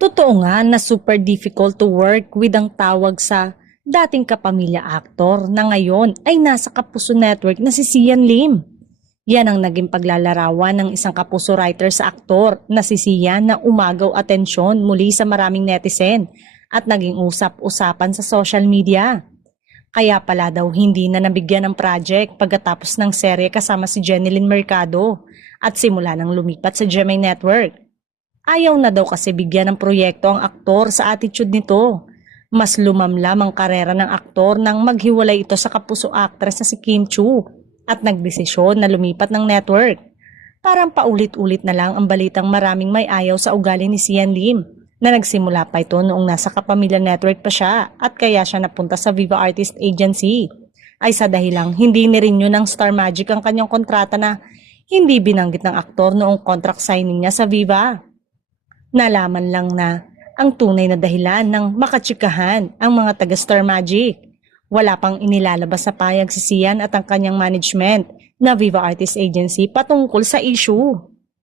Totoo nga na super difficult to work with ang tawag sa dating kapamilya aktor na ngayon ay nasa Kapuso Network na si Sian Lim. Yan ang naging paglalarawan ng isang Kapuso writer sa aktor na si Sian na umagaw atensyon muli sa maraming netizen at naging usap-usapan sa social media. Kaya pala daw hindi na nabigyan ng project pagkatapos ng serye kasama si Jeneline Mercado at simula nang lumipat sa GMA Network. Ayaw na daw kasi bigyan ng proyekto ang aktor sa attitude nito. Mas lumamlam ang karera ng aktor nang maghiwalay ito sa kapuso actress na si Kim Chu at nagdesisyon na lumipat ng network. Parang paulit-ulit na lang ang balitang maraming may ayaw sa ugali ni Sian Lim na nagsimula pa ito noong nasa Kapamilya Network pa siya at kaya siya napunta sa Viva Artist Agency. Ay sa dahilang hindi ni-renew ng Star Magic ang kanyang kontrata na hindi binanggit ng aktor noong contract signing niya sa Viva. Nalaman lang na ang tunay na dahilan ng makatsikahan ang mga taga Star Magic. Wala pang inilalabas sa payag si Sian at ang kanyang management na Viva Artist Agency patungkol sa issue.